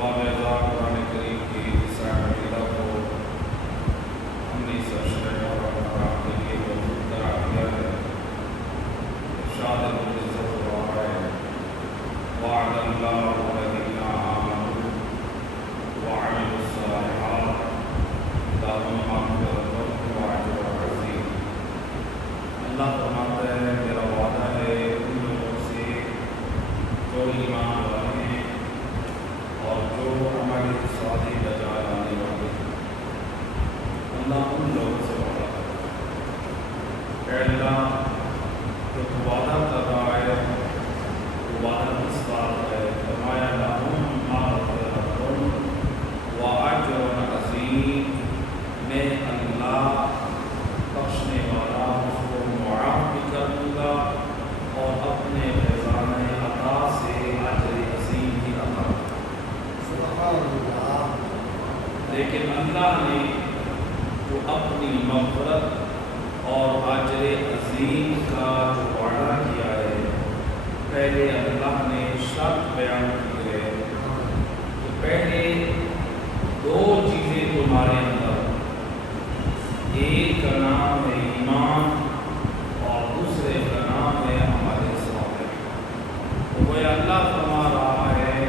واضح قرآن کریم کی سائن عقیدہ کو عملی سرشرح اور آرام کے لیے موجود قرار دیا ہے۔ ارشاد العزت ہوا ہے وعد اللہ الذین آمنوا وعملوا الصالحات لهم مغفرۃ واجر عظیم۔ اللہ فرماتا ہے میرا وعدہ ہے ان لوگوں سے جو ایمان والے ہیں اور جو ہماری صالح بجا لانے والے ہیں۔ اللہ ان لوگوں سے وعدہ کرتا ہے، اے اللہ جو تو وعدہ کر رہا ہے وہ وعدہ کس بات ہے؟ فرمایا لہم مغفرۃ واجر عظیم، میں اللہ بخشنے والا اس کو معاف بھی کر دوں گا اور اپنے خزانہ عطا سے اجر عظیم بھی عطا کروں گا۔ سبحان اللہ۔ لیکن اللہ نے جو اپنی مغفرت اور اجر عظیم کا جو وعدہ کیا ہے، پہلے اللہ نے شرط بیان کی ہے کہ پہلے دو چیزیں تمہارے اندر، ایک کا نام ہے ایمان اور دوسرے کا نام ہے عمل صالح۔ تو وہ اللہ فرما رہا ہے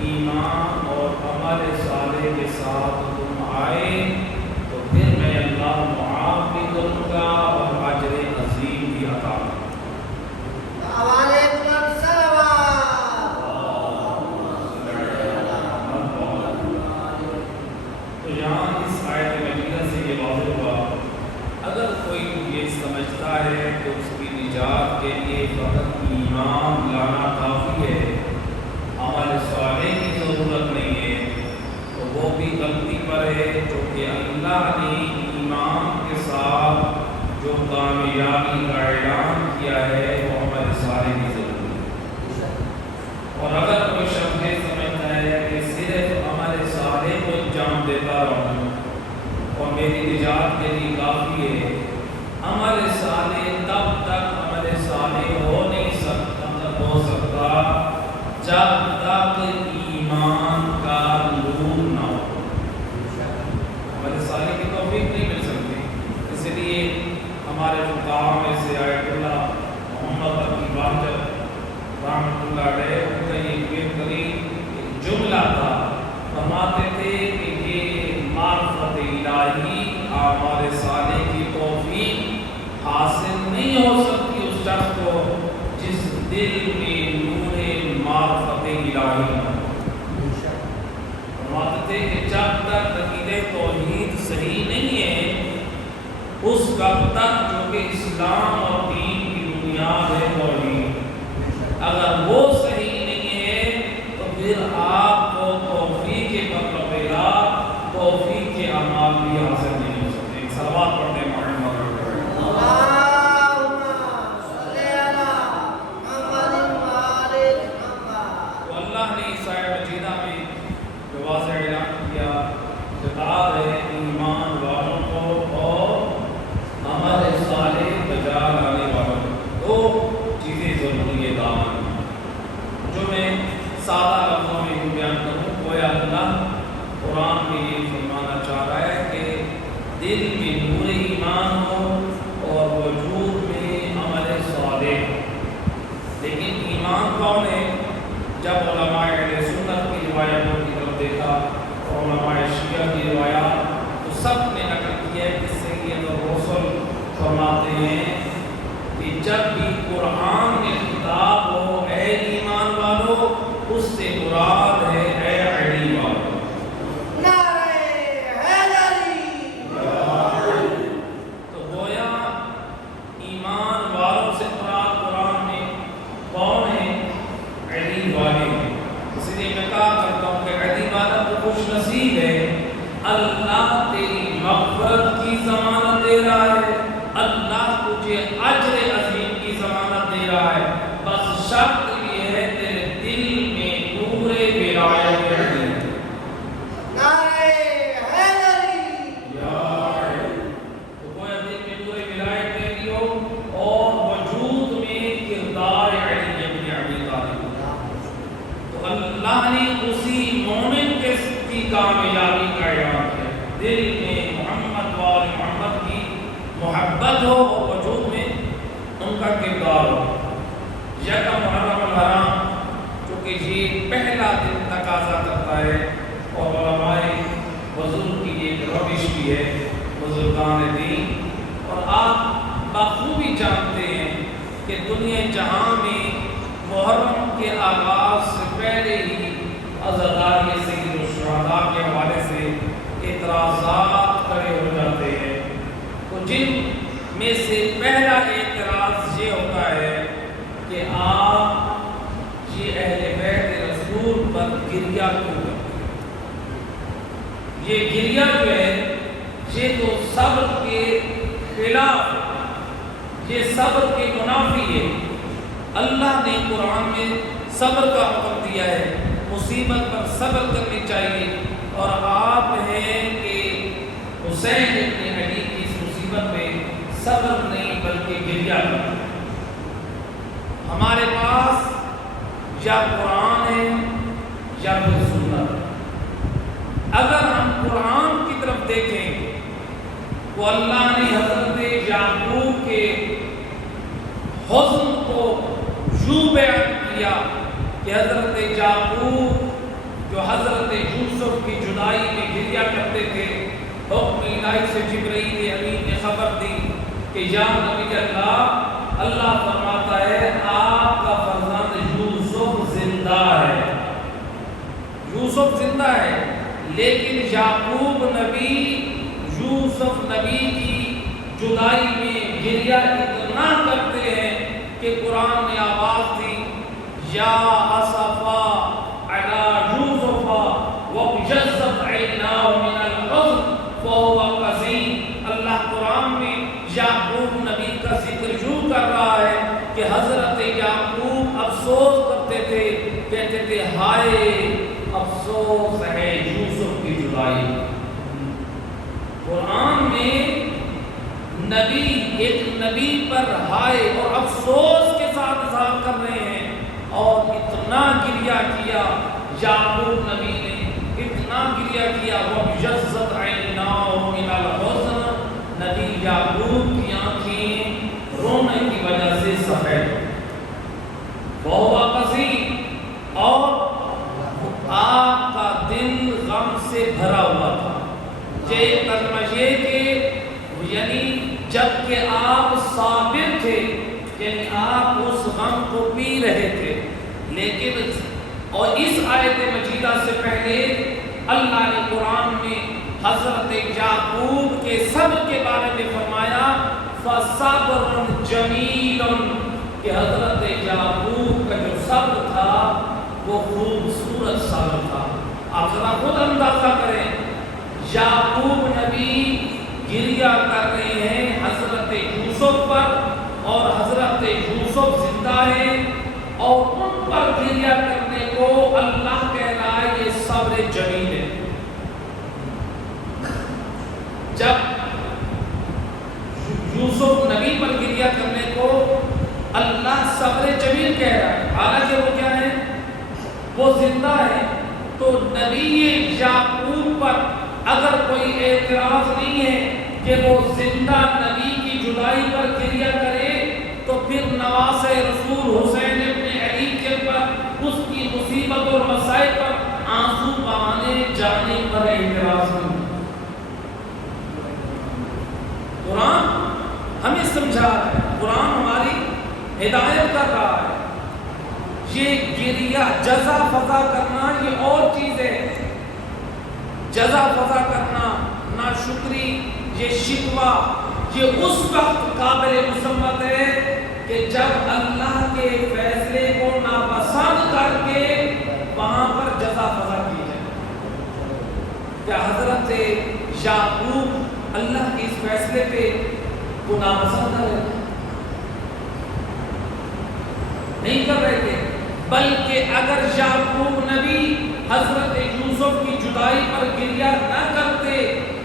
ایمان اور عمل صالح کے ساتھ تم آئے تو پھر میں اللہ معاف بھی کروں گا اور اجر عظیم بھی عطا کروں گا۔ تو یہاں اس آیت مبینہ سے یہ واضح ہوا اگر کوئی یہ سمجھتا ہے کہ اس کی نجات کے لیے فقط ایمان لانا کافی ہے، عمل صالح کی ضرورت نہیں ہے، تو وہ بھی غلطی پر ہے، کیونکہ اللہ نے ایمان کے ساتھ جو کامیابی کا اعلان کیا ہے وہ عمل صالح کی ضرورت ہے۔ اور اگر کوئی شخص یہ سمجھتا ہے کہ صرف عمل صالح کو انجام دیتا رہوں اور میری نجات کے لیے کافی ہے، عمل صالح تب تک عمل صالح ہو نہیں سکتا جب تک ایمان کا نور نہ ہو۔ عمل صالح کی توفیق نہیں مل سکتی، اس لیے ہمارے فقہاء میں سے آیت اللہ محمد کی باجر رحمۃ اللہ علیہ ان کا یہ بہترین جملہ تھا، فرماتے تھے کہ یہ معرفت الہی اعمال صالح کی توفیق حاصل نہیں ہو سکتی اس شخص کو جس دل میں نور معرفت الہی نہ ہو۔ فرماتے تھے کہ جب تک عقیدہ توحید صحیح نہیں ہے اس وقت تک جو کہ اسلام اور دین کی بنیاد ہے توحید، اگر وہ صحیح نہیں ہے تو پھر آپ کو توفیق کے مقابلات توفیق کے اعمال بھی حاصل نہیں ہو سکتے۔ صلوات پڑھتے ہیں محمد تو اللہ نے اس آیت مجیدہ میں جو واضح اعلان کیا، خطاب ہے ایمان والوں کو اور عمل صالح بجا لانے والوں کو۔ دو چیزیں ضروری ہے دامن، جو میں سادہ لفظوں میں یوں بیان کروں، گویا اللہ قرآن میں یہ فرمانا چاہ رہا ہے کہ دل میں نور ایمان ہو اور وجود میں عمل صالح ہو۔ لیکن ایمان کون ہے؟ جب علماء اہل سنت کی روایتوں کی طرف دیکھا اور علماء شیعہ کی روایات، تو سب نے نقل کیا ہے جس سے کہ رسول فرماتے ہیں کہ جب بھی قرآن میں خطاب ہو اے ایمان والو، اس سے مراد ہے اے علی والو۔ تو گویا ایمان والوں سے مراد قرآن میں کون ہے؟ علی والے ہیں۔ اس لیے میں کہا کرتا ہوں کہ علی والا تو خوش نصیب ہے، اللہ تیری مغفرت کی ضمانت دے رہا ہے، اللہ تجھے اجر عظیم کی ضمانت دے رہا ہے، بس شرط یہ ہے تیرے دل میں نور ولایت ہے۔ تو گویا دل میں نور ولایت ہے اور وجود میں کردار علی ابن ابی طالب۔ تو اللہ نے اسی عظمت ہو اور وجود میں ان کا کردار ہو۔ یکم محرم الحرام چونکہ یہ پہلا دن تقاضا کرتا ہے اور علماء بزرگ کی ایک روش بھی ہے، بزرگان دین، اور آپ بخوبی جانتے ہیں کہ دنیا جہاں میں محرم کے آغاز سے پہلے ہی عزاداری سید الشہداء کے حوالے سے اعتراضات کھڑے ہو جاتے ہیں۔ تو جن میں سے پہلا اعتراض یہ ہوتا ہے کہ آپ یہ اہل بیت رسول پر گریہ کیوں کرتے ہیں؟ یہ گریہ جو ہے یہ تو صبر کے خلاف ہے، یہ صبر کے منافی ہے۔ اللہ نے قرآن میں صبر کا حکم دیا ہے، مصیبت پر صبر کرنی چاہیے، اور آپ ہیں کہ حسین ابن علی کی اس مصیبت میں صبر نہیں بلکہ گریہ کرنا۔ ہمارے پاس یا قرآن ہے یا پھر سنت ہے۔ اگر ہم قرآن کی طرف دیکھیں تو اللہ نے حضرت یعقوب کے حزن کو یوں بیان کیا کہ حضرت یعقوب جو حضرت یوسف کی جدائی میں گریہ کرتے تھے، حکم الہی سے جبرائیل امین نے خبر دی کہ یا نبی اللہ فرماتا ہے آپ کا فرزند یوسف زندہ ہے، یوسف زندہ ہے، لیکن یعقوب نبی یوسف نبی کی جدائی میں گریہ اتنا کرتے ہیں کہ قرآن نے آواز دی یا اسفا علی یوسف وابیضت عیناہ من الحزن فهو کظیم۔ اللہ قرآن میں یعقوب نبی کا ذکر یوں کر رہا ہے کہ حضرت یعقوب افسوس کرتے تھے، کہتے تھے ہائے افسوس ہے یوسف کی جدائی۔ قرآن میں نبی ایک نبی پر ہائے اور افسوس کے ساتھ اظہار کر رہے ہیں، اور اتنا گریہ کیا یعقوب نبی نے، اتنا گریہ کیا وَبِجَزَّتْ عَيْنَاهُ مِنَ الْحُزْنِ، نبی یعقوب کی آنکھیں رونے کی وجہ سے سفید وَهُوَ قَصِيرٌ، اور آپ کا دل غم سے بھرا ہوا تھا۔ یہ ترجمہ یہ کہ یعنی جب کہ آپ صابر تھے، یعنی آپ اس غم کو پی رہے تھے، لیکن اور اس آیت مجیدہ سے پہلے اللہ نے قرآن میں حضرت یعقوب کے صبر کے بارے میں فرمایا فَصَبْرٌ جَمِيلٌ، کہ حضرت یعقوب کا جو صبر تھا وہ خوبصورت صبر تھا۔ آپ ذرا خود اندازہ کریں، یعقوب نبی گریہ کر رہے ہیں حضرت یوسف پر، اور حضرت یوسف زندہ ہیں، اور ان پر گریہ کرنے کو اللہ کہہ رہا ہے یہ صبر جمیل ہے۔ جب یوسف نبی پر گریہ کرنے کو اللہ صبر جمیل کہہ رہا ہے، حالانکہ وہ کیا ہے؟ وہ زندہ ہے۔ تو نبی یعقوب پر اگر کوئی اعتراض نہیں ہے کہ وہ زندہ نبی کی جدائی پر گریہ کرے، تو پھر نواسہ رسول حسین ابن علی کے پر اس کی مصیبت اور مسائل پر آنسو بہانے جانے پر اعتراض نہیں۔ قرآن ہمیں سمجھا رہا ہے، قرآن ہماری ہدایت کر رہا ہے۔ یہ گریہ جزا فضا کرنا یہ اور چیز ہے، جزا فضا کرنا، ناشکری، یہ شکوہ، یہ اس وقت قابل مسمت ہے کہ جب اللہ کے فیصلے کو ناپسند کر کے وہاں پر جزا فضا کی جائے۔ کیا حضرت یعقوب اللہ کے اس فیصلے پہ وہ ناپسند کر رہے تھے؟ نہیں کر رہے تھے، بلکہ اگر یعقوب نبی حضرت یوسف کی جدائی پر گریہ نہ کرتے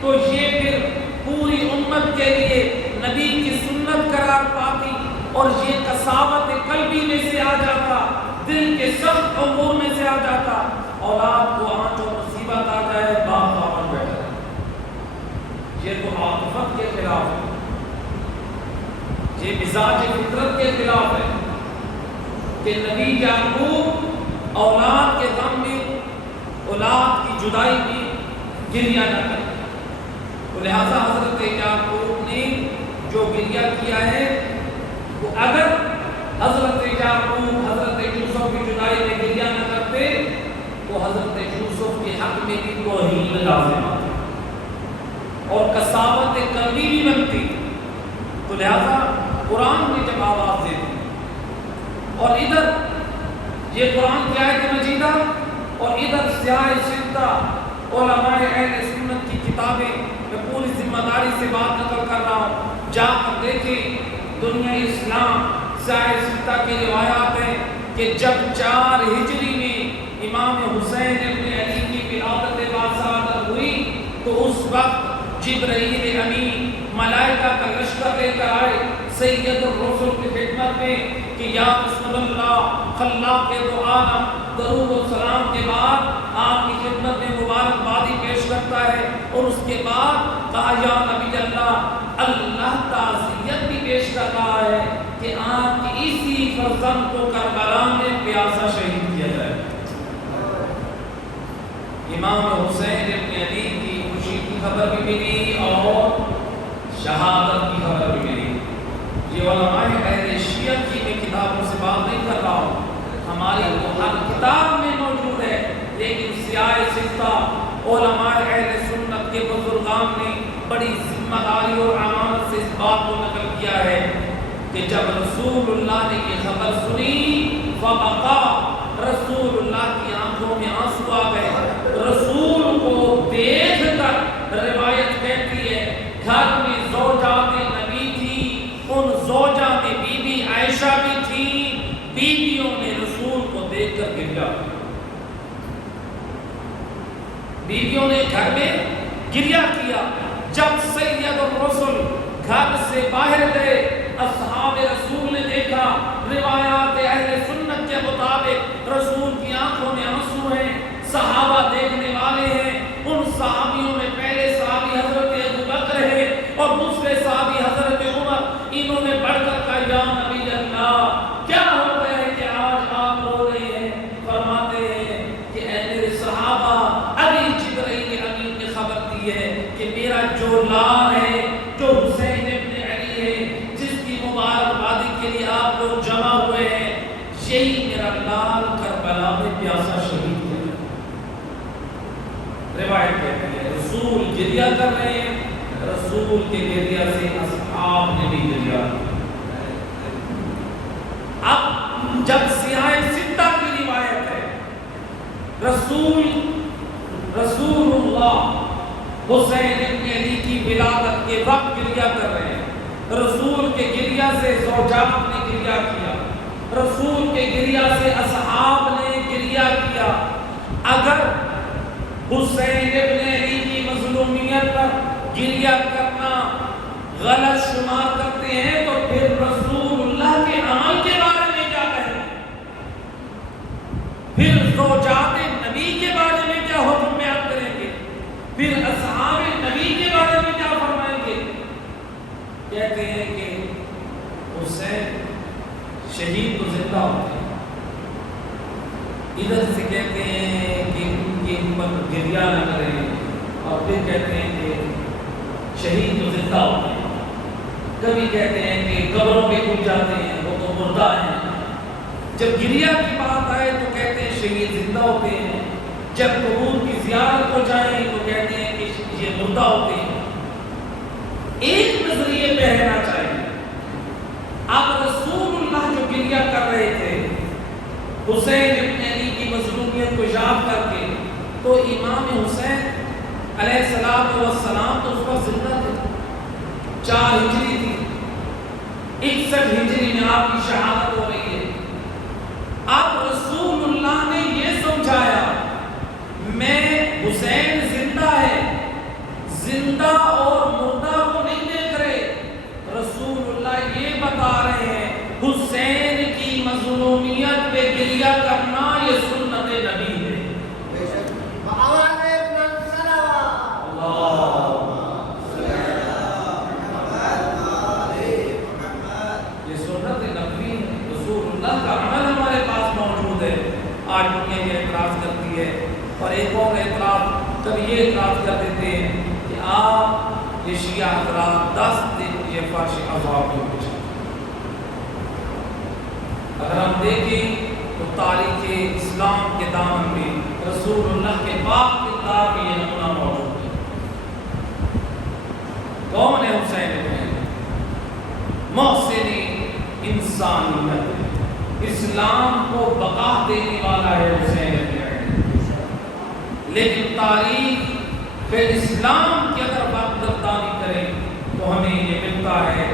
تو یہ پھر پوری امت کے لیے نبی کی سنت قرار پاتی، اور یہ قساوت قلبی میں سے آ جاتا، دل کے سخت امور میں سے آ جاتا، اولاد کو آنچ اور مصیبت آ جائے باپ خاموش بیٹھا ہے۔ یہ تو عاطفت کے خلاف ہے۔ یہ مزاج فطرت کے خلاف ہے کہ نبی یعقوب اولاد کے غم میں، اولاد کی جدائی میں گریہ نہ کرے. تو لہذا حضرت یعقوب نے جو گریہ کیا ہے وہ اگر حضرت یعقوب حضرت یوسف کی جدائی میں گریہ نہ کرتے تو حضرت یوسف کے حق میں بھی توہین لازم آتی اور کساوت قلبی بھی بنتی. تو لہذا قرآن نے جب آواز دے دی اور ادھر یہ قرآن کی آیت مجیدہ اور ادھر سیاہ سدہ علماء اہل سنت کی کتابیں، میں پوری ذمہ داری سے بات نقل کر رہا ہوں، جا کر دیکھیں دنیا اسلام سیاہ سدہ کی روایات ہیں کہ جب 4 ہجری میں امام حسین ابن علی کی ولادت باسعادت ہوئی تو اس وقت جبرائیل امین ملائکہ کا لشکر لے کر آئے سید الرسل کی خدمت میں کہ یا رسول اللہ خلاق دو عالم درود و سلام کے بعد آپ کی خدمت میں مبارکبادی پیش کرتا ہے اور اس کے بعد کہا یا نبی اللہ، اللہ تعزیت بھی پیش کر رہا ہے کہ آپ کی اسی فرزند کو کربلا میں پیاسا شہید کیا جائے. امام حسین ابن علی کی خوشی کی خبر بھی ملی اور شہادت کی خبر بھی ملی. یہ علماء اہل شیعہ کی میں کتابوں سے بات نہیں کر رہا ہوں، ہماری وہ ہر کتاب میں موجود ہے، لیکن سیاہ سدہ علماء اہل سنت کے بزرگان نے بڑی ذمہ داری اور امانت سے اس بات کو نقل کیا ہے کہ جب رسول اللہ نے یہ خبر سنی فبقا، رسول اللہ کی آنکھوں میں آنسو آ گئے. رسول کو دیکھ کر روایت کہتی ہے گھر میں زوجات نبی تھی، ان زوجات میں بی بی عائشہ بھی تھی، بیویوں نے رسول کو دیکھ کر گریا. بیویوں نے گھر میں گریا کیا. جب سید الرسل گھر سے باہر گئے اصحاب رسول نے دیکھا، روایات اہل سنت کے مطابق رسول کی آنکھوں میں آنسو ہیں، صحابہ دیکھنے والے ہیں. ان صحابیوں میں پہلے صحابی حضرت ابوبکر ہے اور دوسرے صحابی حضرت عمر. انہوں نے بڑھ کر کہا یا نبی اللہ کیا ہو گیا ہے کہ آج آپ رو رہے ہیں؟ فرماتے ہیں کہ اے میرے صحابہ، ابھی جبرائیل امین نے خبر دی ہے کہ میرا جو لال ہے، جو حسین ابن علی ہے، جس کی مبارکبادی کے لیے آپ لوگ جمع ہوئے ہیں، یہی میرا لال کربلا میں پیاسا شہید ہے. روایت کہتی ہے رسول گریہ کر رہے ہیں، رسول کے گریہ سے اصحاب نے بھی گریہ. اب جب سیاہ سدہ کی روایت ہے رسول اللہ حسین ابن علی کی ولادت کے وقت گریہ کر رہے ہیں، رسول کے گریہ سے زوجات نے گریہ کیا، رسول کے گریہ سے اصحاب نے گریہ کیا. اگر حسین ابن علی کی مظلومیت پر گریہ کرنا غلط شمار کرتے ہیں تو پھر رسول اللہ کے عمل کے بارے میں کیا کہیں؟ پھر زوجات نبی کے بارے میں کیا حکم بیان کریں گے؟ پھر اصحاب نبی کے بارے میں کیا فرمائیں گے؟ کہتے ہیں کہ حسین شہید تو زندہ ہوتے ہیں، ادھر سے کہتے ہیں کہ ان کی امت گریہ نہ کریں اور پھر کہتے ہیں کہ شہید تو زندہ ہوتے ہیں. کبھی کہتے ہیں کہ قبروں پہ کود جاتے ہیں وہ تو مردہ ہیں. جب گریہ کی بات آئے تو کہتے ہیں شہید زندہ ہوتے ہیں، جب قبور کی زیارت کو جائیں تو کہتے ہیں کہ یہ مردہ ہوتے ہیں. ایک نظریے پہ رہنا چاہیے. اب رسول اللہ جو گریہ کر رہے تھے حسین ابن علی کی مظلومیت کو یاد کر کے، تو امام حسین علیہ السلام تو اس وقت زندہ تھے. 4 ہجری تھی، 61 ہجری میں آپ کی شہادت ہو رہی ہے. اب رسول اللہ نے یہ سمجھایا میں حسین زندہ ہے، زندہ اور مردہ کو نہیں دیکھ رہے. رسول اللہ یہ بتا رہے ہیں حسین کی مظلومیت پہ گریہ کرنا یہ سنت نبی ہے. قومیں یہ اعتراض کرتی ہے، اور ایک اور اعتراض کبھی یہ اعتراض کر دیتے ہیں کہ آپ یہ شیعہ حضرات 10 دن یہ فرش عذاب کیوں بچھا۔ اگر ہم دیکھیں تو تاریخ اسلام کے دامن میں رسول اللہ کے پاک کردار میں یہ نمونہ موجود ہے۔ کون ہے حسین ابن علی؟ محسن انسانیت، اسلام کو بقا دینے والا ہے حسین ابن علی۔ لیکن تاریخ پھر اسلام کی اگر بات گردانی کریں تو ہمیں یہ ملتا ہے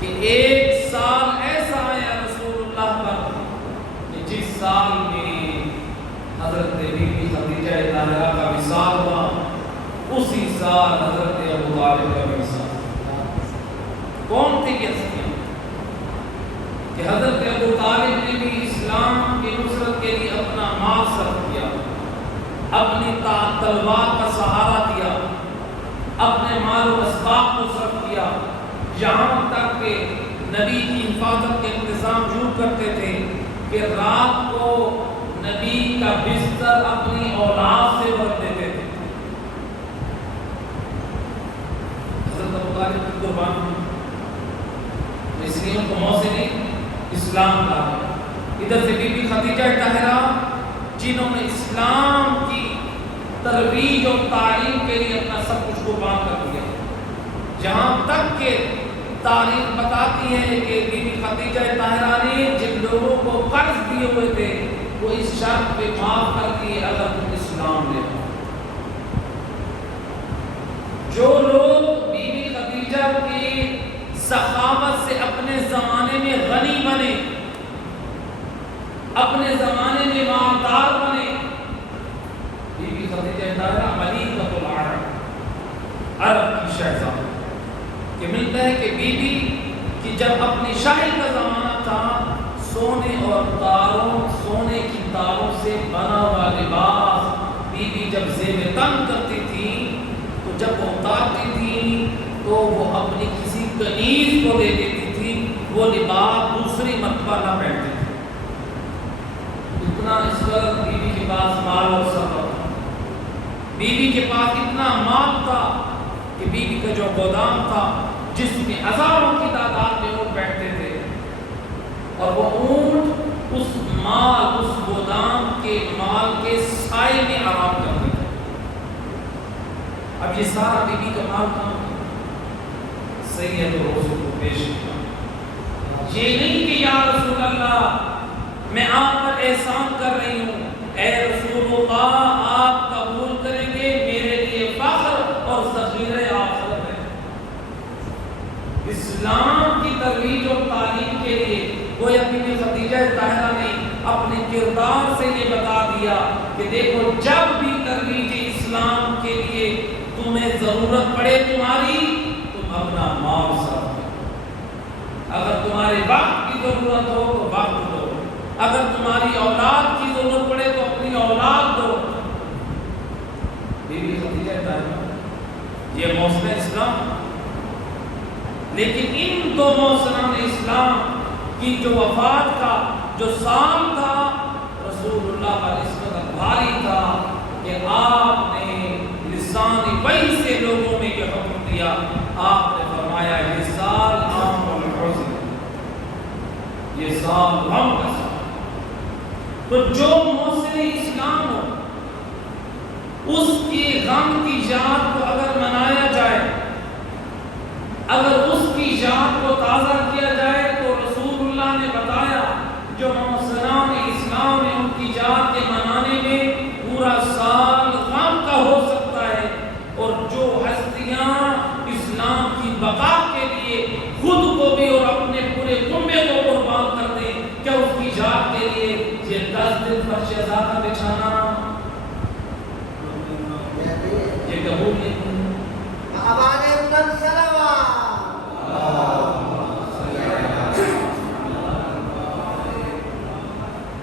کہ ایک سال ایسا آیا رسول اللہ پر کہ جس سال میں حضرت بی بی خدیجہ طاہرہ کا وصال ہوا، اسی سال حضرت ابو طالب کا وصال۔ کون تھے یہ ہستیاں کہ حضرت ابو طالب نے بھی اسلام کی نصرت کے لیے اپنا مال صرف کیا، اپنی تلوار کا سہارا دیا، اپنے مال و اسباب کو صرف کیا، یہاں تک کہ نبی کی حفاظت کے انتظام یوں کرتے تھے کہ رات کو نبی کا بستر اپنی اولاد سے بھر دیتے تھے۔ حضرت ابو طالب کی قربانی اس لیے ان کو محسن اسلام کا ہے۔ ادھر سے بی بی خدیجہ طاہرہ جنہوں نے اسلام کی ترویج اور تعلیم کے لیے اپنا سب کچھ قربان کر دیا، جہاں تک کہ تاریخ بتاتی ہے کہ بی بی خدیجہ طاہرہ نے جن لوگوں کو قرض دیے ہوئے تھے وہ اس شرط پہ معاف کر دیے اگر تم اسلام لے آؤ۔ جو لوگ بی بی خدیجہ کی سخاوت سے اپنے زمانے میں غنی بنے، اپنے زمانے میں مالدار بنے، بی بی خدیجہ طاہرہ ملیکۃ العرب، عرب کی شہزادی، کہ ملتا ہے کہ بی بی کی جب اپنی شاہی کا زمانہ تھا، سونے کی تاروں سے بنا ہوا لباس بی بی جب زیب تن کرتی تھی تو جب وہ اتارتی تھی تو وہ اپنی کسی کنیز کو دے دیتی تھی، وہ لباس دوسری مرتبہ نہ پہنتی تھی۔ اتنا اس وقت بی بی کے پاس مال اور سفر، بی بی کے پاس اتنا مال تھا کہ بی بی کا جو گودام تھا جس میں ہزاروں کی تعداد میں اونٹ بیٹھتے تھے، اور وہ اونٹ اس گودام کے مال کے سائے میں آرام کرتے تھے۔ اب یہ سارا بی بی کا مال تھا، سید الرسول کو پیش کیا۔ یہ نہیں کہ یا رسول اللہ میں آپ پر احسان کر رہی ہوں، اے رسول اللہ آپ قبول کریں گے، میرے لیے فخر اور ذخیرہ آخرت ہے۔ اسلام کی ترویج اور تعلیم کے لیے گویا بی بی خدیجہ طاہرہ نے اپنے کردار سے یہ بتا دیا کہ دیکھو جب بھی ترویج اسلام کے لیے تمہیں ضرورت پڑے تمہاری، تم اپنا مال صرف کرو۔ اگر تمہارے وقت کی ضرورت ہو تو وقت دو، اگر تمہاری اولاد کی ضرورت پڑے تو اپنی اولاد دو۔ بی بی خدیجہ طاہرہ یہ محسن اسلام، لیکن ان دو محسنان اسلام کی جو وفات کا جو سال تھا رسول اللہ پر اس قدر بھاری تھا کہ آپ نے لسان وحی سے لوگوں میں یہ حکم دیا، آپ نے فرمایا یہ سال عام الحزن، یہ سال غم کا سال۔ تو جو محسن اسلام ہو اس کی غم کی یاد کو اگر منایا جائے، اگر اس کی یاد کو تازہ کیا جائے تو رسول اللہ نے بتایا جو محسنان اسلام ہیں ان کی یاد کے منانے میں پورا سال غم کا ہو سکتا ہے، اور جو ہستیاں اسلام کی بقا کے لیے خود کو بھی اور اپنے پورے کنبے کو قربان کر دیں، کیا اس کی یاد کے لیے یہ 10 دن فرش عزا بچھانا یہ قبول نہیں؟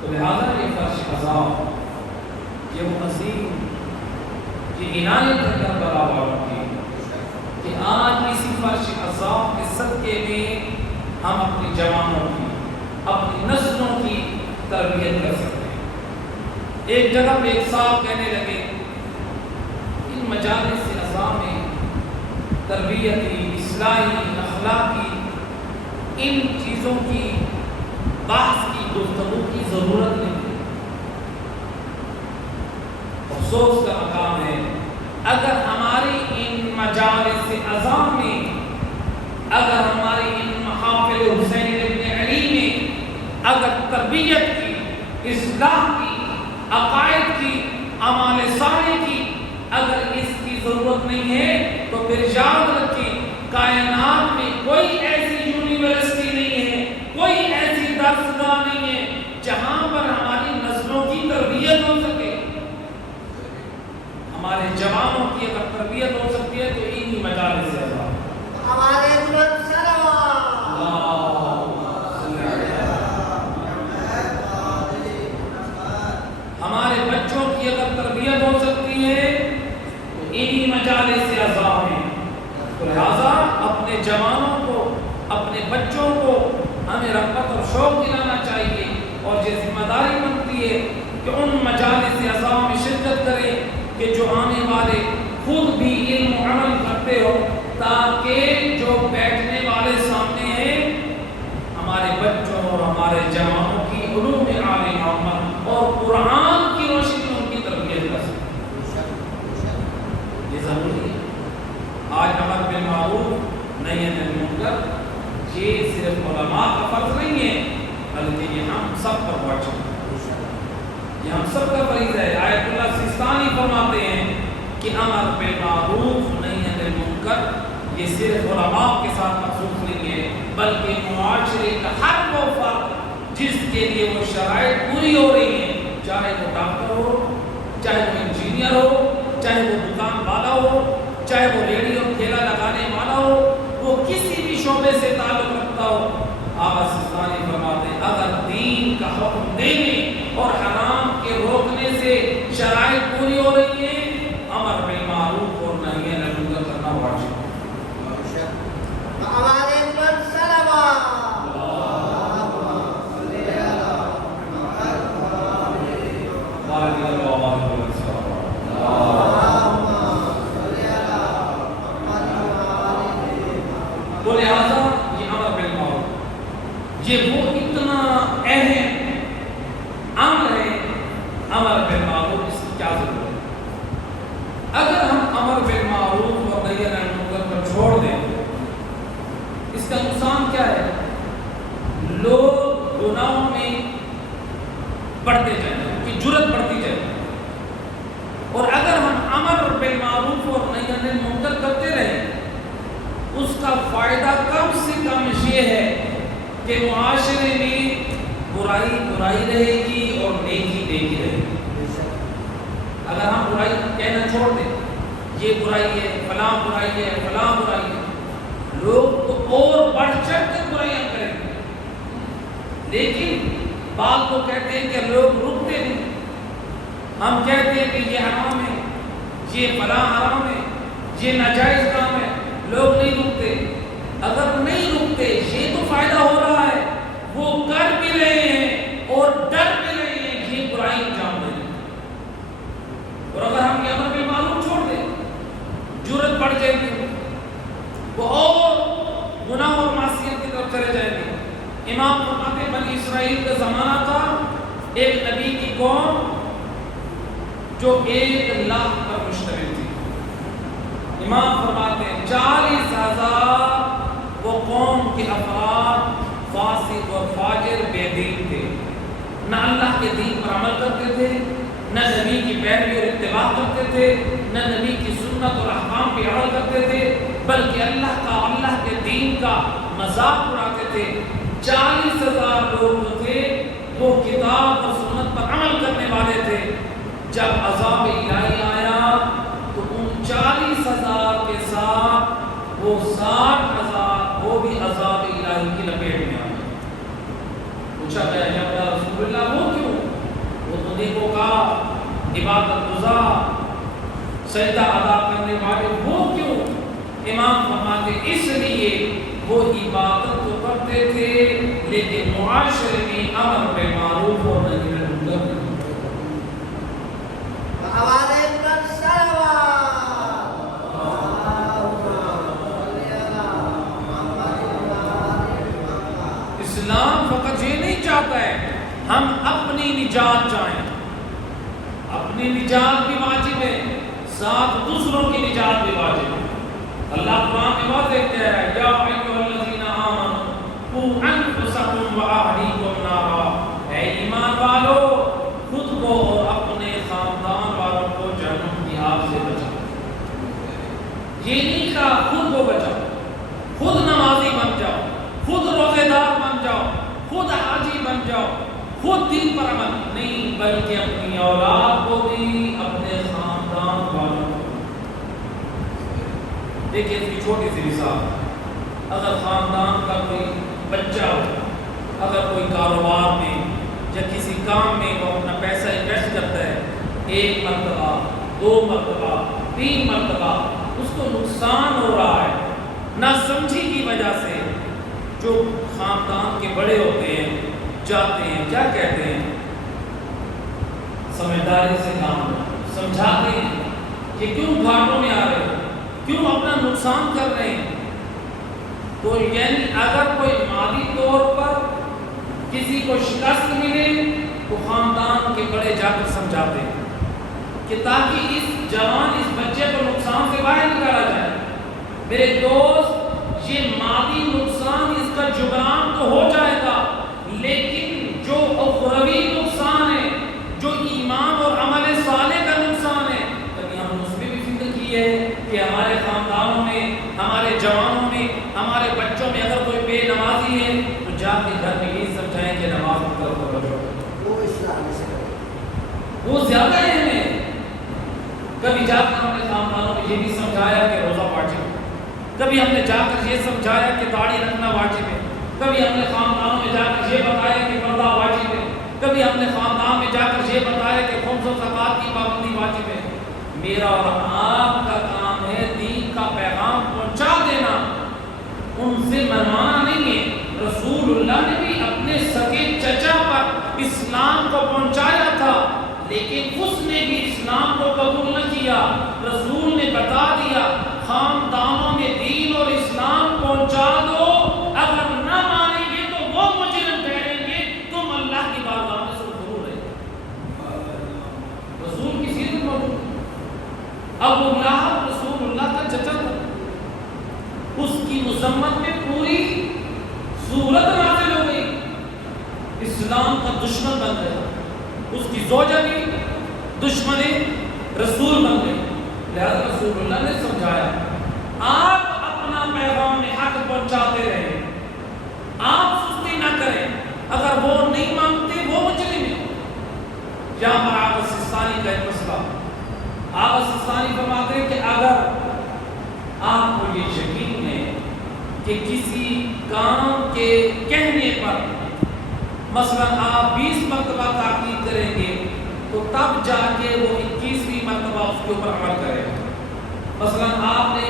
تو لہذا یہ فرش عزا یہ وہ عظیم یہ عنایت ہے کربلا والوں کی کہ آج اسی فرش عزا کے صدقے میں ہم اپنی جوانوں کی اپنی نسلوں کی تربیت کر سکتے ہیں۔ ایک جگہ پہ ایک صاحب کہنے لگے ان مجالس اعضاء میں تربیتی، اصلاحی، اخلاقی ان چیزوں کی بحث کی، گفتگو کی ضرورت نہیں ہے۔ افسوس کا مقام ہے اگر ہماری ان مجالس اعضاء میں، اگر ہماری ان محافل حسین ابن علی میں اگر تربیت کی، اصلاح کی، عقائد کی، اعمال صالح کی اگر اس کی ضرورت نہیں ہے تو پھر یاد رکھیں کائنات میں کوئی ایسی یونیورسٹی نہیں ہے، کوئی ایسی درسگاہ نہیں ہے جہاں پر ہماری نسلوں کی تربیت ہو سکے۔ ہمارے جوانوں کی اگر تربیت ہو سکتی ہے تو انہی مجالس سے ہمارے بچوں کی اگر تربیت ہو سکتی ہے تو انہی مجالس سے میں۔ تو لہذا اپنے جوانوں کو، اپنے بچوں کو ہمیں رغبت اور شوق دلانا چاہیے، اور یہ ذمہ داری بنتی ہے کہ ان مجالس اعضاء میں شرکت کریں کہ جو آنے والے خود بھی علم و عمل کرتے ہو، تاکہ جو بیٹھنے والے سامنے ہیں ہمارے بچوں اور ہمارے جوانوں کی علوم عالی محمد اور قرآن کی روشنی میں ان کی تربیت کر سکیں۔ یہ ضروری ہے۔ آج امر بالمعروف نہی عن المنکر یہ صرف علماء کا فرض نہیں ہے، بلکہ یہ ہم سب پر واجب ہے، یہ ہم سب کا فریضہ ہے۔ آیت اللہ سیستانی فرماتے ہیں کہ امر بالمعروف نہی عن المنکر یہ صرف علماء کے ساتھ مخصوص نہیں ہے، بلکہ معاشرے کا ہر وہ فرد جس کے لیے وہ شرائط پوری ہو رہی ہیں، چاہے وہ ڈاکٹر ہو، چاہے وہ انجینئر ہو، چاہے وہ دکان والا ہو، چاہے وہ ریڈی اور ٹھیلا لگانے والا ہو، وہ کسی بھی شعبے سے تعلق رکھتا ہو، آقا سلطانی فرماتے ہیں اگر دین کا حکم دینے اور حرام کے روکنے سے شرائط پوری ہو رہی ہیں، امر بالمعروف اور نہی عن المنکر کرنا واجب ہے۔ تو لہذا یہ امر بالمعروف یہ وہ اتنا اہم امر ہے، امر بالمعروف اس کی کیا ضرورت ہے؟ اگر ہم امر بالمعروف اور نہی عن المنکر پر چھوڑ دیں اس کا نقصان کیا ہے؟ لوگ گناہوں میں بڑھتے جائیں گے، ان کی جرأت بڑھتی جائے گی، اور اگر ہم امر بالمعروف اور نہی عن المنکر کرتے رہیں اس کا فائدہ کم سے کم یہ ہے کہ معاشرے میں برائی برائی رہے گی اور نیکی نیکی رہے گی۔ اگر ہم برائی کہنا چھوڑ دیں یہ برائی ہے، فلاں برائی ہے، فلاں برائی ہے، لوگ تو اور بڑھ چڑھ کر برائیاں کریں گے، لیکن بعض کو کہتے ہیں کہ لوگ رکتے نہیں، ہم کہتے ہیں کہ یہ حرام ہے، یہ فلاں حرام ہے، یہ ناجائز کام ہے، لوگ نہیں رکتے۔ اگر نہیں رکتے یہ تو فائدہ ہو رہا ہے، وہ کر بھی رہے ہیں اور ڈر بھی رہے ہیں یہ برائی انجام دیں گے، اور اگر ہم یہ امر بالمعروف چھوڑ دیں جرأت بڑھ جائے گی، وہ اور گناہ اور معصیت کی طرف چلے جائیں گے۔ امام فرماتے بنی اسرائیل کا زمانہ تھا، ایک نبی کی قوم جو 1,00,000 پر مشتمل تھی۔ امام فرماتے ہیں 40,000 وہ قوم کے افراد فاسق اور فاجر بے دین تھے، نہ اللہ کے دین پر عمل کرتے تھے، نہ نبی کی پیروی اور اتباع کرتے تھے، نہ نبی کی سنت اور احکام پہ عمل کرتے تھے، بلکہ اللہ کے دین کا مذاق اڑاتے تھے۔ 40,000 لوگ جو تھے وہ کتاب اور سنت پر عمل کرنے والے تھے۔ جب عذاب الہی آیا تو ان 40,000 کے ساتھ وہ 60,000 وہ بھی عذاب الہی کی لپیٹ میں آئے۔ پوچھا گیا یا رسول اللہ وہ کیوں؟ وہ تو دیکھو کا عبادت گزار سجدہ ادا کرنے والے وہ کیوں؟ امام فرماتے اس لیے وہ عبادت تو کرتے تھے لیکن معاشرے میں امر بالمعروف اور نہی عن المنکر اپنی نجات بھی واجب ہے، ساتھ دوسروں کی نجات بھی واجب ہے۔ اللہ قرآن میں واضح کہہ رہا ہے یا ایھا الذین آمنوا قوا انفسکم واہلیکم نارا، اے ایمان والو خود کو اور اپنے خاندان والوں کو جہنم کی آگ سے بچاؤ۔ یہ نہیں کہا خود کو بچاؤ، خود نمازی بن جاؤ، خود روزے دار بن جاؤ، خود حاجی بن جاؤ، خود دین پر عمل نہیں، بلکہ اپنی اولاد کو بھی، اپنے خاندان والوں کو۔ دیکھیں اس کی چھوٹی سی مثال، اگر خاندان کا کوئی بچہ ہو، اگر کوئی کاروبار میں یا کسی کام میں وہ اپنا پیسہ انویسٹ کرتا ہے، 1 مرتبہ 2 مرتبہ 3 مرتبہ، اس کو نقصان ہو رہا ہے نہ سمجھی کی وجہ سے، جو خاندان کے بڑے ہوتے ہیں جاتے ہیں کیا کہتے ہیں، سمجھداری سے کام سمجھاتے ہیں کہ کیوں گھاٹوں میں آ رہے ہیں، کیوں اپنا نقصان کر رہے ہیں۔ تو یعنی اگر کوئی مالی طور پر کسی کو شکست ملے تو خاندان کے بڑے جا کر سمجھاتے ہیں کہ تاکہ اس جوان اس بچے کو نقصان سے باہر نکالا جائے۔ میرے دوست، یہ مالی نقصان اس کا جبران تو ہو جائے گا، لیکن جو اخروی نقصان ہے، جو ایمان اور عمل صالح کا نقصان ہے، کبھی ہم اس میں بھی فکر کی ہے کہ ہمارے خاندانوں میں، ہمارے جوانوں میں، ہمارے بچوں میں اگر کوئی بے نمازی ہے تو جا کے گھر میں یہ سمجھائیں کہ نماز کرو، وہ اسلام سے وہ زیادہ اہم ہے۔ کبھی جا کر ہم نے خاندانوں میں یہ بھی سمجھایا کہ روزہ واجب ہے، کبھی ہم نے جا کر یہ سمجھایا کہ داڑھی رکھنا واجب ہے، کبھی ہم نے خاندانوں میں جا کر یہ بتایا کہ پردہ واجب ہے، کبھی ہم نے خاندان میں جا کر یہ بتایا کہ خمس و زکوٰۃ کی پابندی واجب ہے۔ میرا اور آپ کا کام ہے دین کا پیغام پہنچا دینا، ان سے منوانا نہیں ہے۔ رسول اللہ نے بھی اپنے سگے چچا پر اسلام کو پہنچایا تھا، لیکن اس نے بھی اسلام کو قبول نہ کیا۔ رسول نے بتا دیا خاندانوں میں دین اور اسلام پہنچا دو، اگر نہ مانیں گے تو وہ مجرم ٹھہریں گے، تم اللہ کی بارگاہ میں ضرور رہے۔ رسول کی سیرت موجود، ابو لہب رسول اللہ کا چچا تھا، اس کی مذمت میں پوری سورت نازل ہو گئی، اسلام کا دشمن بن گیا، اس کی زوجہ بھی دشمن رسول بن گئی۔ لہذا رسول اللہ نے سمجھایا آپ اپنا پیغام حق پہنچاتے رہیں، آپ سستی نہ کریں، اگر وہ نہیں مانگتے وہ مجرم ہیں۔ یہاں پر آغا سستانی کا ایک مسئلہ، آغا سستانی فرماتے ہیں کہ اگر آپ کو یہ یقین ہے کہ کسی کام کے کہنے پر مثلا آپ 20 مرتبہ تاکید کریں گے تو تب جا کے وہ 21ویں مرتبہ اس کے اوپر عمل کرے گا۔ مثلا آپ نے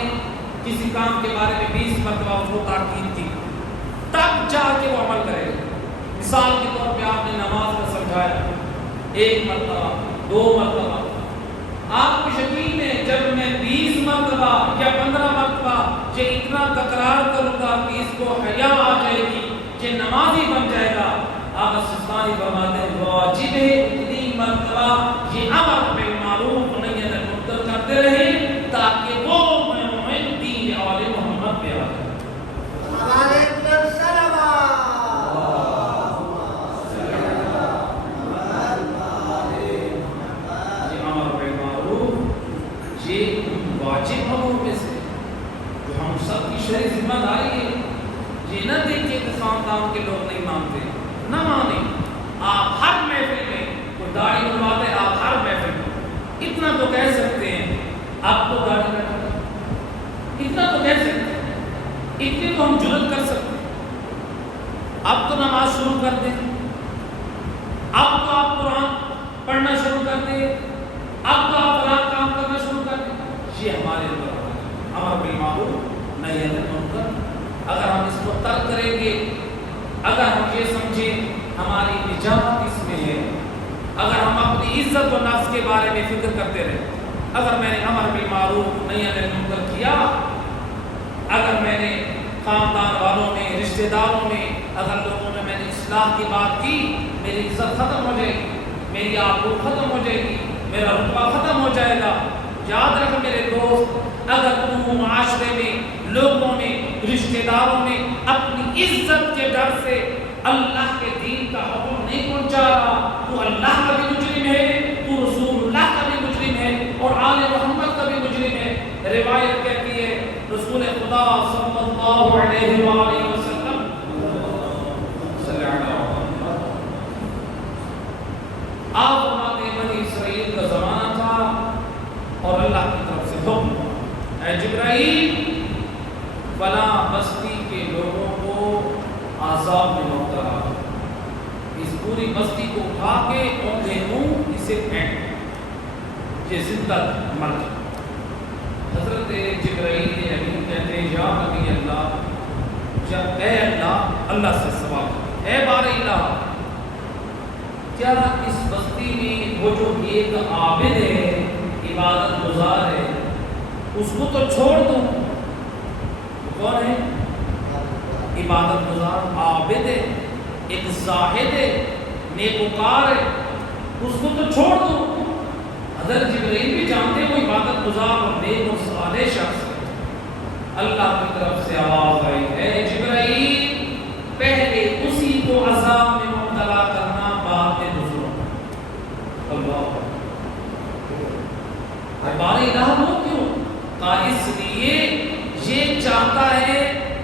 کسی کام کے بارے میں 20 مرتبہ اس کو تاکید کی، تب جا کے وہ عمل کرے گا۔ مثال کے طور پہ آپ نے نماز کا سمجھایا 1 مرتبہ 2 مرتبہ، آپ کو یقین ہے جب میں 20 مرتبہ یا 15 مرتبہ یہ اتنا تکرار کروں گا کہ اس کو حیا آ جائے گی، یہ نمازی بن جائے گا۔ آغا سستانی فرماتے ہیں واجب ہے اتنی مرتبہ یہ امر بالمعروف نہی عن المنکر کرتے رہیں تاکہ وہ مومن دین آل محمد پہ آ جائے۔ یہ امر بالمعروف یہ واجب امور میں سے جو ہم سب کی شرعی ذمہ داری ہے۔ یہ نہ دیکھیں کہ خاندان کے لوگ نہیں مانتے، نہ مانیں، آپ ہر محفل میں کوئی داڑھی بنواتے ہیں، آپ ہر محفل میں اتنا تو کہہ سکتے ہیں آپ کو داڑھی رکھنا، اتنا تو کہہ سکتے ہیں، اتنی تو ہم جرات کر سکتے ہیں۔ اب تو نماز شروع کر دیں، اب تو آپ قرآن پڑھنا شروع کر دیں، اب تو آپ فلاں کام کرنا شروع کر دیں۔ یہ ہمارے اندر امر بالمعروف نہی عن المنکر، اگر ہم اس کو ترک کریں گے، اگر ہم یہ سمجھیں ہماری نجات اس میں ہے، اگر ہم اپنی عزت و نفس کے بارے میں فکر کرتے رہے، اگر میں نے امر بالمعروف نہی عن المنکر کیا، اگر میں نے خاندان والوں میں، رشتہ داروں میں، اگر لوگوں میں میں نے اصلاح کی بات کی، میری عزت ختم ہو جائے گی، میری آبرو ختم ہو جائے گی، میرا رتبہ ختم ہو جائے گا۔ یاد رکھ میرے دوست، اگر تم معاشرے میں، لوگوں میں، رشتہ داروں میں اپنی عزت کے ڈر سے اللہ کے دین کا حکم نہیں پہنچا رہا، تو اللہ کا بھی مجرم ہے، تو رسول اللہ کا بھی مجرم ہے، اور آل محمد کا بھی مجرم ہے۔ روایت کہتی ہے رسول خدا صلی اللہ علیہ وآلہ وسلم آپ فرماتے ہیں بنی اسرائیل کا زمانہ تھا اور اللہ کی طرف سے حکم، اے جبرائیل فلاں بستی کے لوگوں کو عذاب میں مبتلا، اس پوری بستی کو اٹھا کے اونھے منہ اسے پھینک، یہ زندہ مر جائے۔ حضرت جبرائیل امین کہتے ہیں یا نبی اللہ، یا اے اللہ، اللہ سے سوال، اے بار الہ، کیا اس بستی میں وہ جو ایک عابد ہے، عبادت گزار ہے، اس کو تو چھوڑ دوں؟ کون ہے؟ عبادت گزار، عابد ہے، ایک زاہد ہے، نیکوکار ہے، اس کو تو چھوڑ دوں؟ حضرت جبرائیل بھی جانتے ہیں وہ عبادت گزار اور نیک اور صالح شخص ہے۔ اللہ کی طرف سے آواز آئی، اے جبرائیل پہلے اسی کو عذاب میں مبتلا کرنا، بعد میں دوسروں۔ اللہ بار الہ وہ کیوں؟ کہا اس لیے یہ چاہتا ہے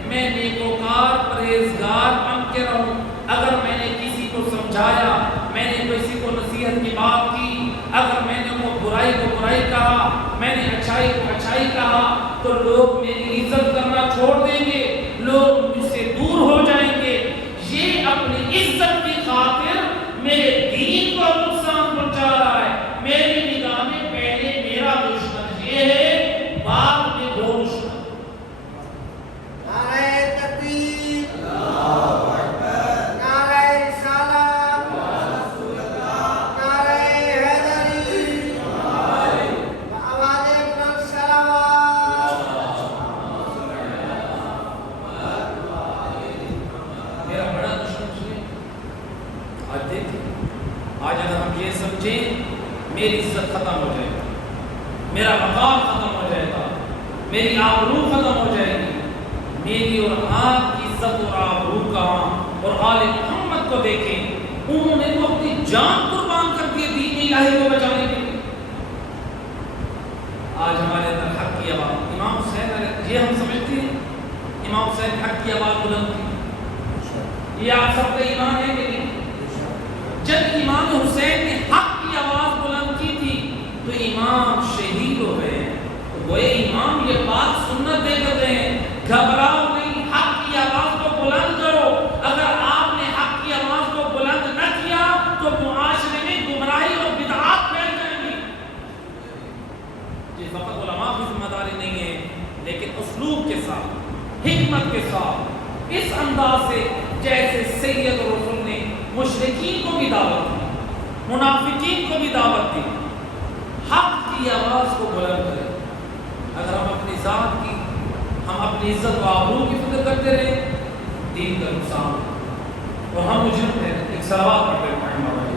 میں نیکوکار پرہیزگار بن کے رہوں۔ اگر میں نے کسی کو سمجھایا، میں نے کسی کو نصیحت کی بات کی، اگر میں نے وہ برائی کو برائی کہا، میں نے اچھائی کو اچھائی کہا، تو لوگ میری عزت کرنا چھوڑ دیں گے، لوگ مجھ سے دور ہو جائیں گے۔ یہ اپنی عزت کی خاطر میرے دین کو نقصان پہنچا رہا ہے۔ میری نگاہ میں پہلے میرا دشمن یہ ہے، بعد میں وہ دشمن۔ نعرہ تکبیر، اللہ اکبر، نعرہ رسالت، نعرہ حیدری، آواز بلند صلوات۔ میرا بڑا دشمن سنیں، آج دیکھیں، آج اگر ہم یہ سمجھیں میری عزت ختم ہو جائے گی، میرا مقام ختم ہو جائے گا، میری آبرو ختم ہو جائے گی، میری اور آپ کی عزت اور آبرو کا، اور آل محمد کو دیکھیں، انہوں نے تو اپنی جان قربان کر دی دین الہی کو بچانے کے لیے۔ آج ہمارے اندر حق کی آواز، امام حسین، یہ ہم سمجھتے ہیں امام حسین حق کی آواز بلند کی، یہ آپ سب کا ایمان ہے کہ نہیں؟ جب امام حسین نے حق کی آواز بلند کی تھی تو امام شہید ہو گئے ہیں، تو وہ امام یہ بات سنت دے کر رہے ہیں، گھبراؤ نہیں، حق کی آواز کو بلند کرو۔ اگر آپ نے حق کی آواز کو بلند نہ کیا تو معاشرے میں گمراہی اور بدعات پھیل جائیں گی۔ یہ فقط علماء کی ذمہ داری نہیں ہے، لیکن اسلوب کے ساتھ، حکمت کے ساتھ، اس انداز سے جیسے سید الرسول نے مشرکین کو بھی دعوت دی، منافقین کو بھی دعوت دی، حق کی آواز کو بلند کریں۔ اگر ہم اپنی ذات کی، ہم اپنی عزت و آبرو کی فکر کرتے رہے، دین کا نقصان، اور ہم مجرم ہیں۔ ایک صلوات پڑھتے ہیں محمد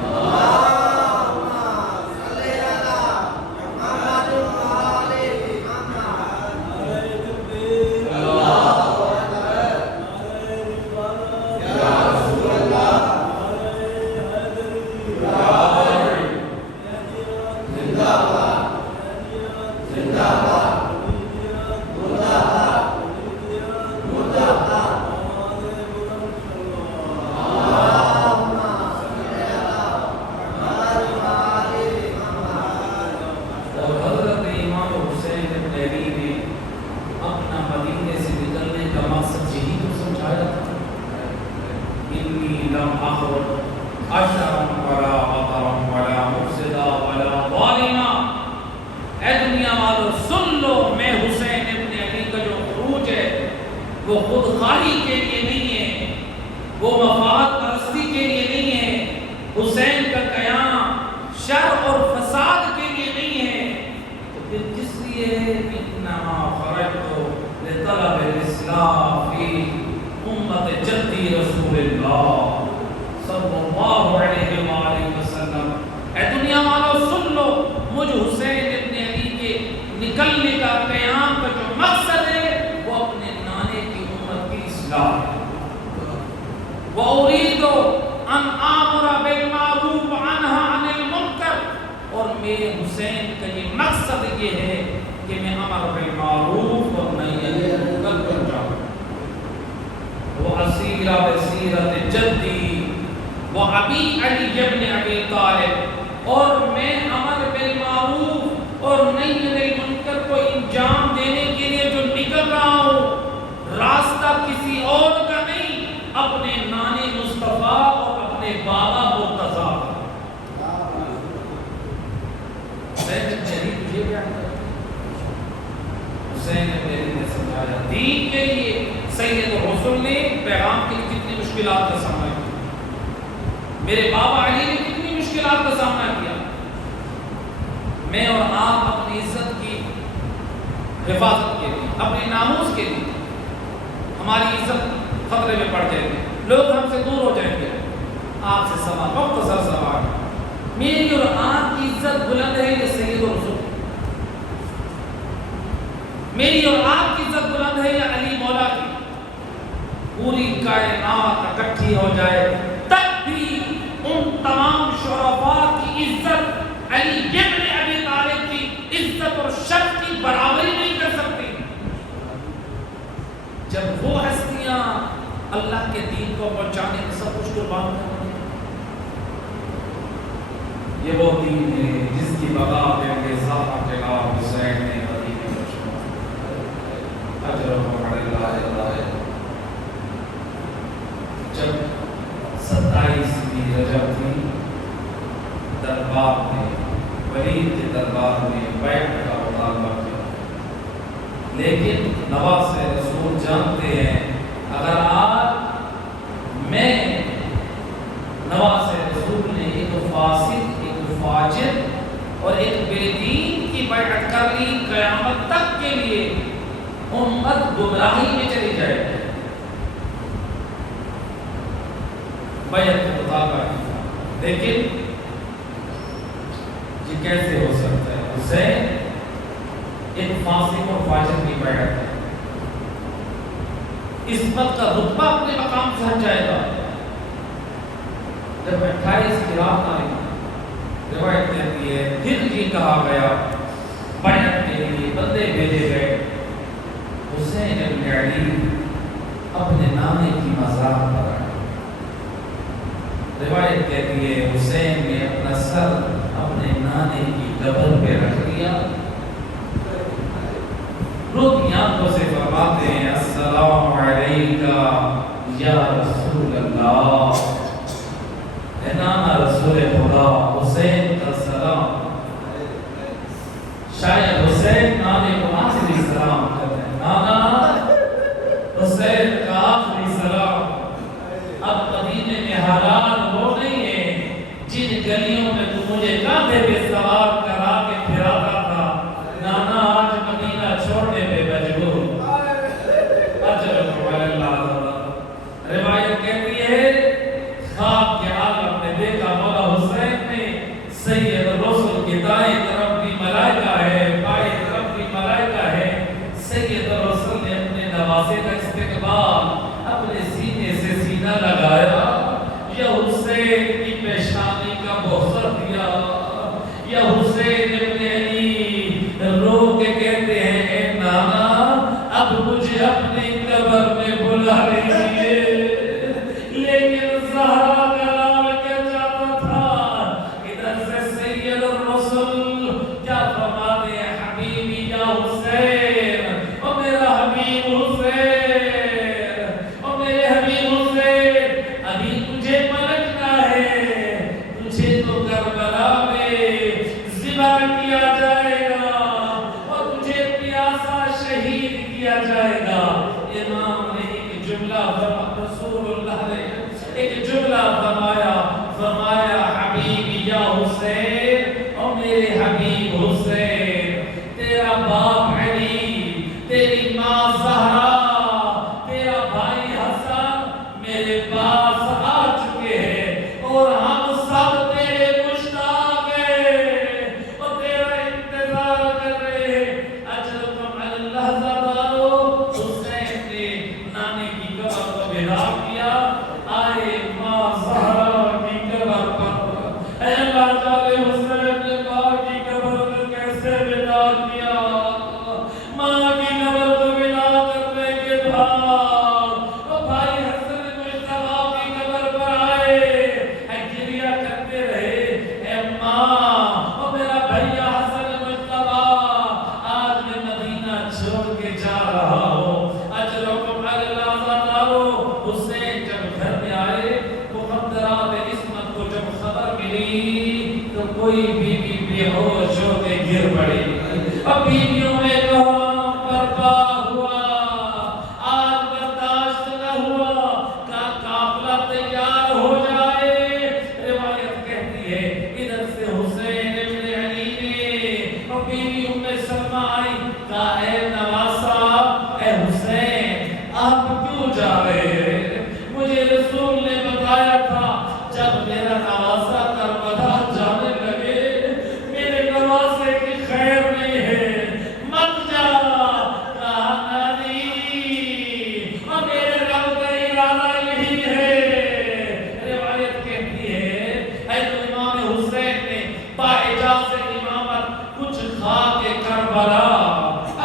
وہ خود خواہی کے لیے نہیں ہے، وہ مفاد پرستی کے لیے نہیں ہے، حسین کا قیام شر اور فساد کے لیے نہیں ہے، تو پھر کس لیے؟ انما خرجت لطلب الاصلاح فی امت جدی رسول اللہ صلی اللہ علیہ وآلہ وسلم۔ اے دنیا والو سن لو، نکلنے کا قیام کا جو مقصد ہے وہ اپنے نانے کی امت کی اصلاح ہے. وَأُرِيدُ أَنْ آمُرَ بِالْمَعْرُوفِ وَأَنْهَى عَنِ الْمُنْكَرِ. اور میرے حسین کا یہ مقصد یہ ہے کہ میں امر بالمعروف اور نہی عن المنکر پر جاؤں. وَأَسِيرَ بِسِيرَةِ جَدِّي وَأَبِي عَلِيِّ بْنِ أَبِي طَالِبٍ. اور میں امر بالمعروف اور نہی عن المنکر کو انجام دینے کے لیے جو نکل رہا ہوں راستہ کسی اور کا نہیں، اپنے نانے مصطفیٰ اور اپنے بابا مرتضیٰ. حسین جب چلی تجھے بیان کر حسین نے میرے لیے سمجھایا دین کے لیے. سید الرسول نے پیغام کے لیے کتنی مشکلات کا سامنا کیا، میرے بابا علی نے کتنی مشکلات کا سامنا کیا. میں اور آپ اپنی عزت کی حفاظت کے لیے، اپنے ناموس کے لیے، ہماری عزت خطرے میں پڑ جائے گی، لوگ ہم سے دور ہو جائیں گے. آپ سے سوال، مختصر سوال، میری اور آپ کی عزت بلند ہے یا سید الرسول؟ میری اور آپ کی عزت بلند ہے یا علی مولا کی؟ پوری کائنات اکٹھی ہو جائے تب بھی ان تمام شرفاء کی عزت علی ابن ابی طالب کی عزت اور شرف کی برابری نہیں کر سکتی. جب وہ ہستیاں اللہ کے دین کو پہنچانے میں سب کچھ قربان کر دیں. یہ وہ دین ہے جس کی بقا پہ زہرا جلا حسین نے مدینے میں چھوڑا. اجر و اللہ. جب 27ویں رجب تھی دربار میں ولید کے دربار میں بیعت کا مطالبہ کیا، لیکن نواز رسول جانتے ہیں اگر آج میں نواز رسول نے ایک فاسق، ایک فاجر اور ایک بے دین کی بیعت کر لی، قیامت تک کے لیے امت گمراہی میں چلی جائے گی. بیعت کا مطالبہ کیا، لیکن یہ کیسے ہو سکتا ہے؟ حسین ایک فاسق اور فاجر کی بیعت ہے، عصمت کا رتبہ اپنے مقام سے ہٹ جائے گا. جب 28 کی رات آئی روایت کہتی ہے پھر یہ کہا گیا بیعت کے لیے بندے بھیجے گئے. حسین ابن علی اپنے نانے کی مزار پر آئے. روایت کہتی ہے حسین نے اپنا سر اپنے نانے کی قبر پہ رکھ لیا. روتی آنکھوں سے فرماتے ہیں السلام علیکہ یا رسول اللہ. اے نانا رسول خدا، حسین کا سلام. شاید حسین نانے کو آخری سلام کرتے ہیں. نانا حسین کا آخری سلام. اب مدینے میں حالات وہ نہیں ہیں جن گلیوں میں تو مجھے کاندھے پہ سوار کرا کے پھراتا تھا. نانا آج مدینہ چھوڑنے پہ مجبور. روایت کہتی ہے خواب کے عالم میں دیکھا مولا حسین نے سید الرسول کی دائیں طرف بھی ملائکہ ہے، بائیں طرف بھی ملائکہ ہے. سید الرسول نے اپنے نواسے کا استقبال اپنے سینے سے سینہ لگایا. یا حسین کی پیشانی کا بوسہ دیا. یا حسین ابن علی رو کے کہتے ہیں اے نانا اب مجھے اپنی قبر میں بلا لیجیے. لیکن زہرا کا لال کیا چاہتا تھا؟ ادھر سے سید الرسول کیا فرماتے ہیں حبیبی یا حسین، او میرا حبیب حسین، او میرے حبیب حسین، ابھی تجھے پلٹنا ہے، تجھے تو کربلا میں ذبح کیا جائے گا اور تجھے پیاسا شہید کیا جائے گا. امام نے ایک جملہ رسول اللہ نے ایک جملہ فرمایا حبیبی یا حسین، او میرے حبیب حسین، تیرا باپ علی، تیری ماں زہرا، تیرا بھائی حسن میرے پاس آ چکے ہیں اور ہم سب تیرے مشتاق ہیں اور تیرا انتظار کر رہے ہیں. انتظار کیا، ماں کی قبر کو بنا کرنے کے بعد وہ بھائی حسن مصطفیٰ کی قبر پر آئے، گریہ کرتے رہے، اے ماں وہ میرا بھیا حسن مصطفیٰ آج میں مدینہ چھوڑ کے جا رہا ہوں، اجرکم علی اللہ تعالی۔ حسین جب گھر میں آئے، مخدرات عصمت کو جب خبر ملی تو کوئی بیوی بے ہوش ہو کے گر پڑی، اب بیویوں میں کام برپا ہوا، آج برداشت نہ ہوا، قافلہ تیار ہو جائے۔ روایت کہتی ہے ادھر سے حسین ابن علی نے اور بیوی ام سلمہ آئی، کہا اے نواسہ، اے حسین آپ کیوں جا رہے ہیں؟ مجھے رسول نے بتایا تھا جب میرا نواسہ کربلا جانے لگے، میرے نواسے کی خیر نہیں ہے، مت جا۔ کہا نانی اور میرے رب کا ارادہ یہی ہے۔ روایت کہتی ہے حضرت امام حسین نے باعجاز امامت کچھ خاک کربلا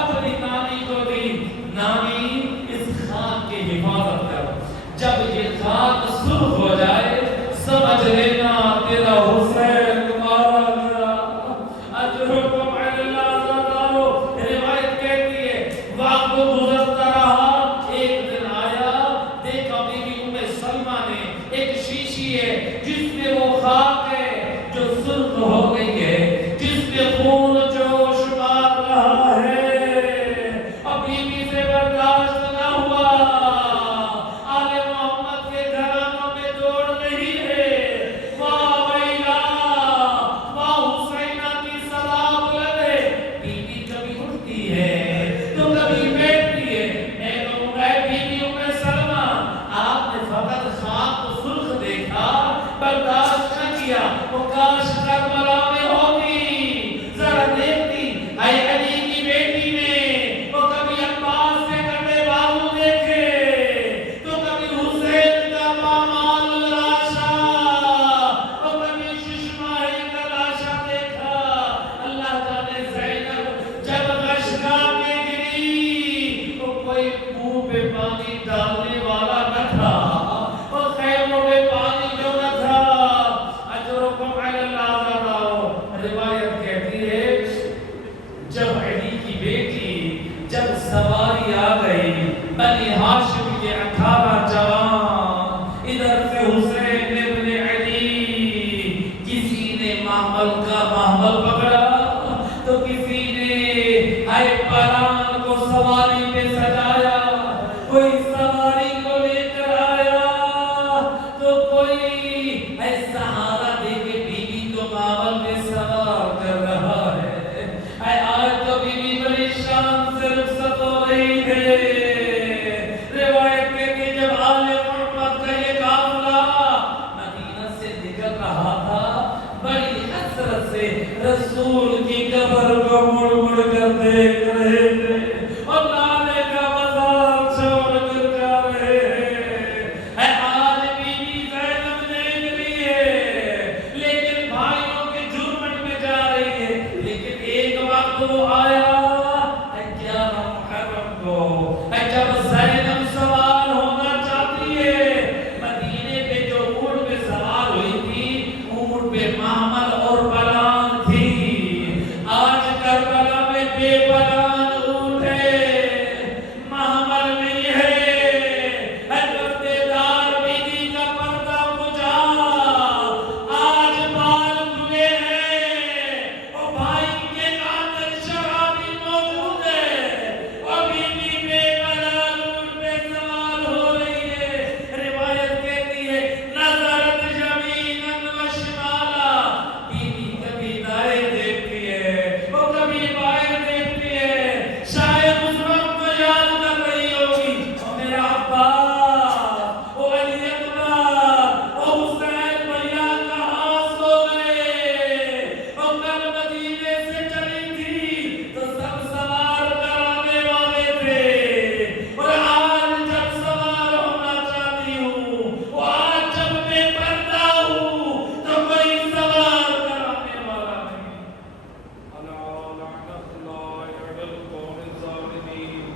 اپنی نانی کو دی، نانی اس خاک کی حفاظت کر، جب یہ خاک سرخ ہو جائے سمجھ لینا تیرا حسین مارا گیا، اجرکم علی اللہ تعالی۔ روایت کہتی ہے وقت گزرتا رہا، ایک دن آیا، دیکھا بیوی ام سلمہ نے ایک شیشی ہے جس میں وہ خاک ہے جو سرخ ہو گئی ہے، جس میں خون جوش مار رہا ہے، اب بیوی سے برداشت نہ ہوا، آل محمد کے گھرانوں میں دوڑ رہی ہے، واہ ویلا، واہ حسینہ کی صدا بلند ہے۔ بیوی کبھی اٹھتی ہے تو کبھی بیٹھتی ہے، اے بیوی ام سلمہ، آپ نے فقط خاک کو سرخ دیکھا، برداشت نہ کیا، وہ کاش کربلا میں ہوگی، ذرا دیکھتی، اے علی کی بیٹی نے وہ کبھی عباس سے کٹے بازو دیکھے تو کبھی حسین کا پامال لاشا، اور کبھی ششماہی کا لاشا دیکھا۔ اللہ جانے زینب جب غشگا کے گری تو کوئی منہ پہ پانی ڈالنے والا نہ تھا، اور خیموں پہ پانی جو نہ تھا، اجرکم علی اللہ تعالی۔ روایت کہتی ہے جب علی کی بیٹی جب سواری آ گئی، بنی ہاشم کے 18 جوان، ادھر سے حسین ابن علی، کسی نے محمل کا محمل پکڑا تو کسی نے اے پران کو سواری پہ سجایا، کوئی سواری کو لے کر آیا تو کوئی اے سہارا دے کے بیوی کو محمل پہ سوار کر رہا ہے۔ اے آج تو بیوی بڑی شان سے رخصت ہو رہی ہے۔ روایت کے کہ جب آل محمد کا یہ قافلہ مدینہ سے نکل رہا تھا، بڑی حسرت سے رسول کی قبر کو مڑ مڑ کر دیکھ رہے تھے، اور نالے کا مزار چھوڑ کر جا رہے ہیں۔ اے آج بیوی زینب دیکھ رہی ہے لیکن بھائیوں کے جھرمٹ میں جا رہی ہے، لیکن ایک وقت وہ آیا 11 محرم کو، جب زینب سوار ہونا چاہتی ہے، مدینے پہ جو اونٹ پہ سوار ہوئی تھی، اونٹ پہ محمل اور بلان تھی، آج کربلا میں بے بلان